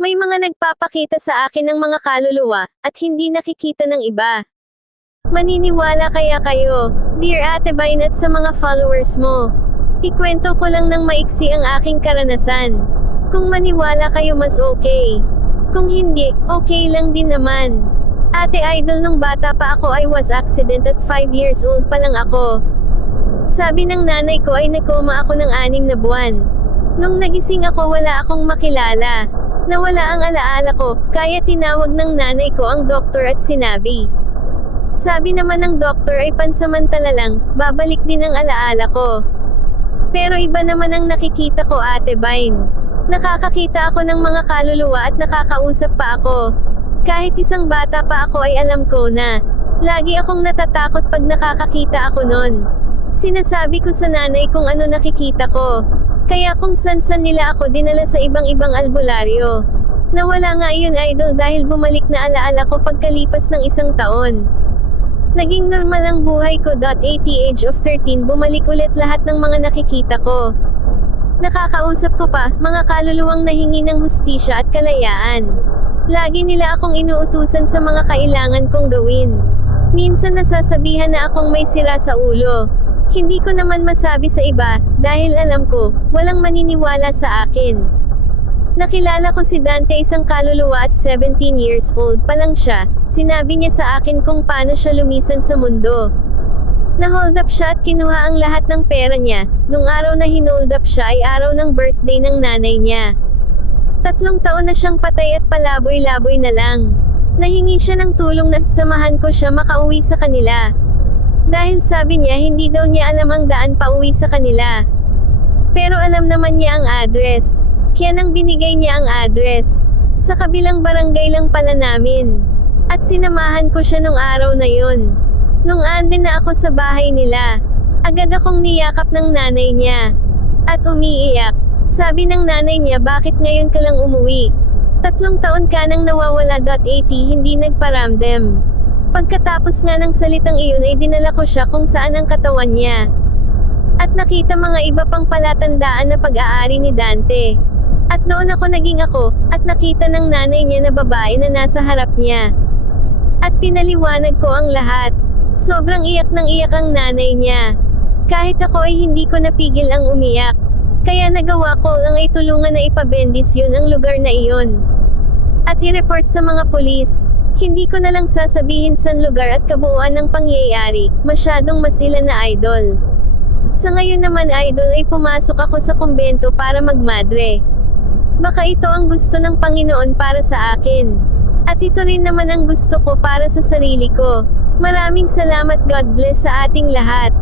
May mga nagpapakita sa akin ng mga kaluluwa, at hindi nakikita ng iba. Maniniwala kaya kayo, dear Ate Vine at sa mga followers mo. Ikwento ko lang ng maiksi ang aking karanasan. Kung maniwala kayo mas okay. Kung hindi, okay lang din naman. Ate idol nung bata pa ako ay was accident at 5 years old pa lang ako. Sabi ng nanay ko ay nakoma ako ng anim na buwan. Nung nagising ako wala akong makilala. Nawala ang alaala ko, kaya tinawag ng nanay ko ang doktor at sinabi. Sabi naman ng doktor ay pansamantala lang, babalik din ang alaala ko. Pero iba naman ang nakikita ko ate Vine. Nakakakita ako ng mga kaluluwa at nakakausap pa ako. Kahit isang bata pa ako ay alam ko na. Lagi akong natatakot pag nakakakita ako nun. Sinasabi ko sa nanay kung ano nakikita ko. Kaya kung san-san nila ako dinala sa ibang-ibang albularyo. Nawala nga yun idol dahil bumalik na alaala ko pagkalipas ng isang taon. Naging normal ang buhay ko. At age of 13 bumalik ulit lahat ng mga nakikita ko. Nakakausap ko pa, mga kaluluwang nahingi ng hustisya at kalayaan. Lagi nila akong inuutusan sa mga kailangan kong gawin. Minsan nasasabihan na akong may sira sa ulo. Hindi ko naman masabi sa iba, dahil alam ko, walang maniniwala sa akin. Nakilala ko si Dante isang kaluluwa at 17 years old pa lang siya, sinabi niya sa akin kung paano siya lumisan sa mundo. Na-hold up siya at kinuha ang lahat ng pera niya, nung araw na hinold up siya ay araw ng birthday ng nanay niya. Tatlong taon na siyang patay at palaboy-laboy na lang. Nahingi siya ng tulong na samahan ko siya makauwi sa kanila. Dahil sabi niya hindi daw niya alam ang daan pauwi sa kanila. Pero alam naman niya ang address. Kaya nang binigay niya ang address. Sa kabilang barangay lang pala namin. At sinamahan ko siya nung araw na yun. Nung andin na ako sa bahay nila, agad akong niyakap ng nanay niya. At umiiyak. Sabi ng nanay niya bakit ngayon ka lang umuwi. Tatlong taon ka nang nawawala. 80 hindi nagparamdem. Pagkatapos nga ng salitang iyon ay dinala ko siya kung saan ang katawan niya. At nakita mga iba pang palatandaan na pag-aari ni Dante. At doon ako naging ako, at nakita ng nanay niya na babae na nasa harap niya. At pinaliwanag ko ang lahat. Sobrang iyak ng iyak ang nanay niya. Kahit ako ay hindi ko napigil ang umiyak. Kaya nagawa ko ang ay tulungan na ipabendis yun ang lugar na iyon. At i-report sa mga pulis. Hindi ko na lang sasabihin san lugar at kabuuan ng pangyayari, masyadong masila na idol. Sa ngayon naman idol ay pumasok ako sa kumbento para magmadre. Baka ito ang gusto ng Panginoon para sa akin. At ito rin naman ang gusto ko para sa sarili ko. Maraming salamat God bless sa ating lahat.